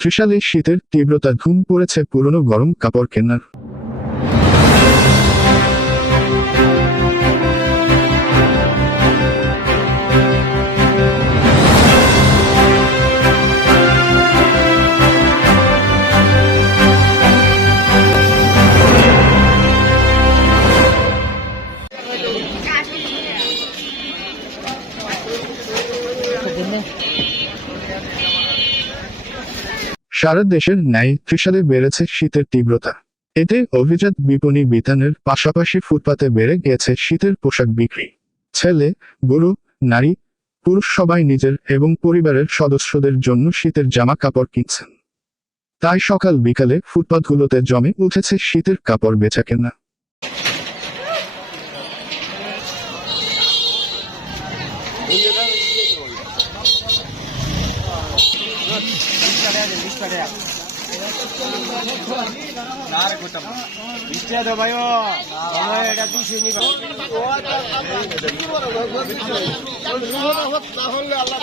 ত্রিশালে শীতের তীব্রতা ধুম পড়েছে পুরনো গরম কাপড় কেনার। সারা দেশের ন্যায় ত্রিশালে বেড়েছে শীতের তীব্রতা। এতে অভিজাত বিপণী বিতানের পাশাপাশি ফুটপাতে বেড়ে গিয়েছে শীতের পোশাক বিক্রি। ছেলে, বুড়ো, নারী, পুরুষ সবাই নিজের এবং পরিবারের সদস্যদের জন্য শীতের জামা কাপড় কিনছেন। তাই সকাল বিকালে ফুটপাতগুলোতে জমে উঠেছে শীতের কাপড় বেচাকেনা। তাহলে আল্লাহ